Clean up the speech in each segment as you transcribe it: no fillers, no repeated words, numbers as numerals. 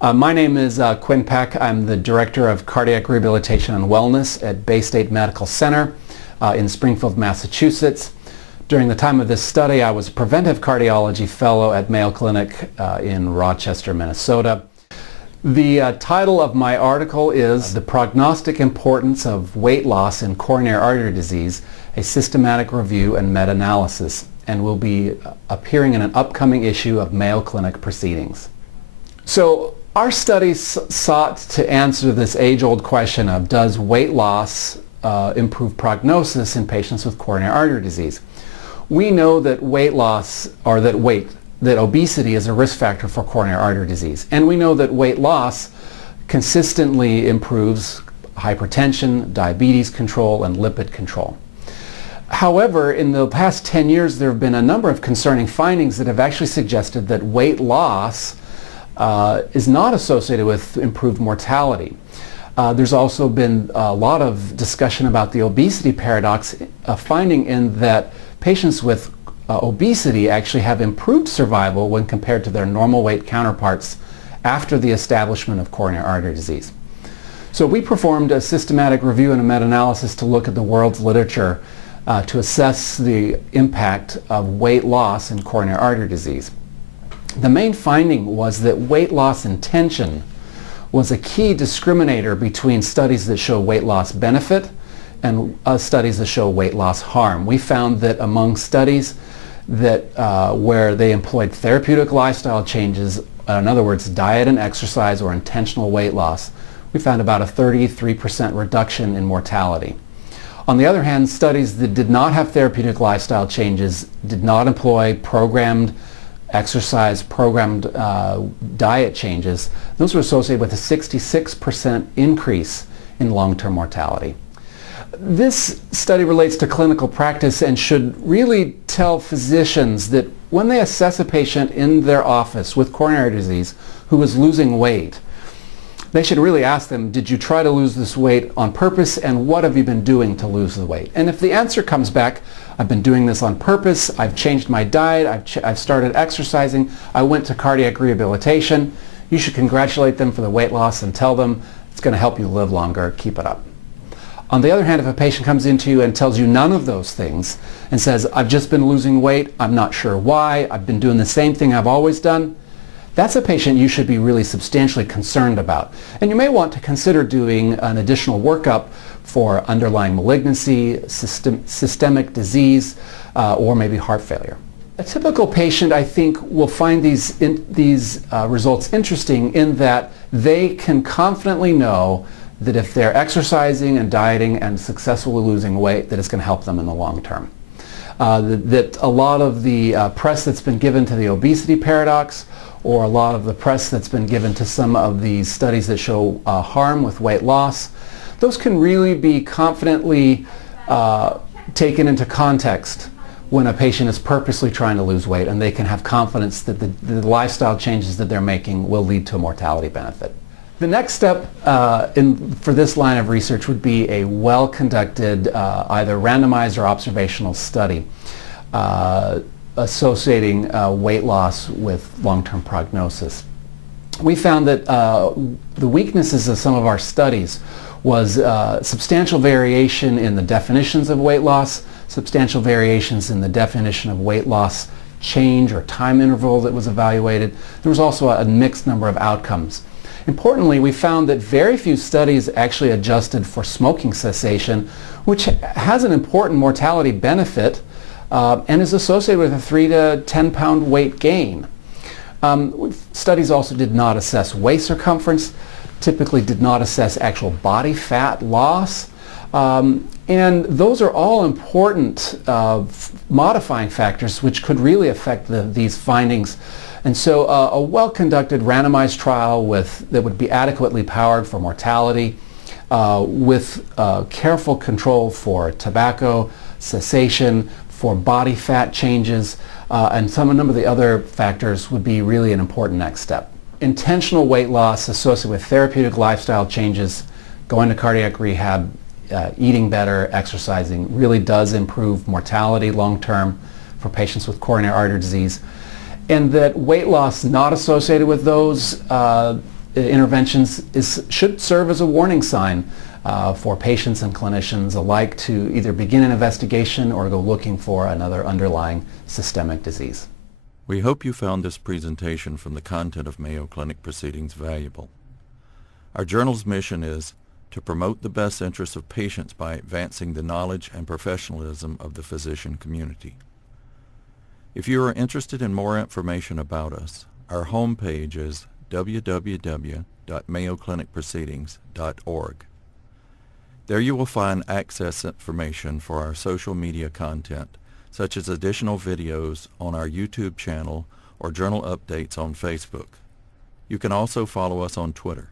My name is Quinn Peck. I'm the Director of Cardiac Rehabilitation and Wellness at Bay State Medical Center in Springfield, Massachusetts. During the time of this study, I was a preventive cardiology fellow at Mayo Clinic in Rochester, Minnesota. The title of my article is The Prognostic Importance of Weight Loss in Coronary Artery Disease, a Systematic Review and Meta-Analysis, and will be appearing in an upcoming issue of Mayo Clinic Proceedings. So our study sought to answer this age-old question of, does weight loss improve prognosis in patients with coronary artery disease? We know that weight loss, or that obesity is a risk factor for coronary artery disease. And we know that weight loss consistently improves hypertension, diabetes control, and lipid control. However, in the past 10 years, there have been a number of concerning findings that have actually suggested that weight loss is not associated with improved mortality. There's also been a lot of discussion about the obesity paradox, finding in that patients with obesity actually have improved survival when compared to their normal weight counterparts after the establishment of coronary artery disease. So we performed a systematic review and a meta-analysis to look at the world's literature to assess the impact of weight loss in coronary artery disease. The main finding was that weight loss intention was a key discriminator between studies that show weight loss benefit and studies that show weight loss harm. We found that among studies that where they employed therapeutic lifestyle changes, in other words, diet and exercise or intentional weight loss, we found about a 33% reduction in mortality. On the other hand, studies that did not have therapeutic lifestyle changes, did not employ programmed exercise, programmed diet changes, those were associated with a 66% increase in long-term mortality. This study relates to clinical practice and should really tell physicians that when they assess a patient in their office with coronary disease who is losing weight, they should really ask them, did you try to lose this weight on purpose, and what have you been doing to lose the weight? And if the answer comes back, I've been doing this on purpose, I've changed my diet, I've started exercising, I went to cardiac rehabilitation, you should congratulate them for the weight loss and tell them it's going to help you live longer, keep it up. On the other hand, if a patient comes into you and tells you none of those things and says, I've just been losing weight, I'm not sure why, I've been doing the same thing I've always done, that's a patient you should be really substantially concerned about. And you may want to consider doing an additional workup for underlying malignancy, systemic disease, or maybe heart failure. A typical patient, I think, will find these results interesting in that they can confidently know that if they're exercising and dieting and successfully losing weight, that it's going to help them in the long term. That a lot of the press that's been given to the obesity paradox, or a lot of the press that's been given to some of these studies that show harm with weight loss, those can really be confidently taken into context when a patient is purposely trying to lose weight, and they can have confidence that the lifestyle changes that they're making will lead to a mortality benefit. The next step for this line of research would be a well-conducted, either randomized or observational study associating weight loss with long-term prognosis. We found that the weaknesses of some of our studies was substantial variation in the definitions of weight loss, substantial variations in the definition of weight loss change or time interval that was evaluated. There was also a mixed number of outcomes. Importantly, we found that very few studies actually adjusted for smoking cessation, which has an important mortality benefit and is associated with a 3 to 10 pound weight gain. Studies also did not assess waist circumference, typically did not assess actual body fat loss, and those are all important modifying factors which could really affect these findings. And so a well-conducted randomized trial that would be adequately powered for mortality, with careful control for tobacco cessation, for body fat changes, and a number of the other factors would be really an important next step. Intentional weight loss associated with therapeutic lifestyle changes, going to cardiac rehab, eating better, exercising, really does improve mortality long-term for patients with coronary artery disease. And that weight loss not associated with those interventions should serve as a warning sign for patients and clinicians alike to either begin an investigation or go looking for another underlying systemic disease. We hope you found this presentation from the content of Mayo Clinic Proceedings valuable. Our journal's mission is to promote the best interests of patients by advancing the knowledge and professionalism of the physician community. If you are interested in more information about us, our homepage is www.mayoclinicproceedings.org. There you will find access information for our social media content, such as additional videos on our YouTube channel or journal updates on Facebook. You can also follow us on Twitter.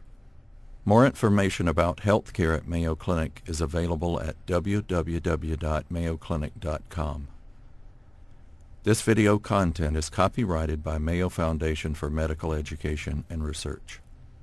More information about healthcare at Mayo Clinic is available at www.mayoclinic.com. This video content is copyrighted by Mayo Foundation for Medical Education and Research.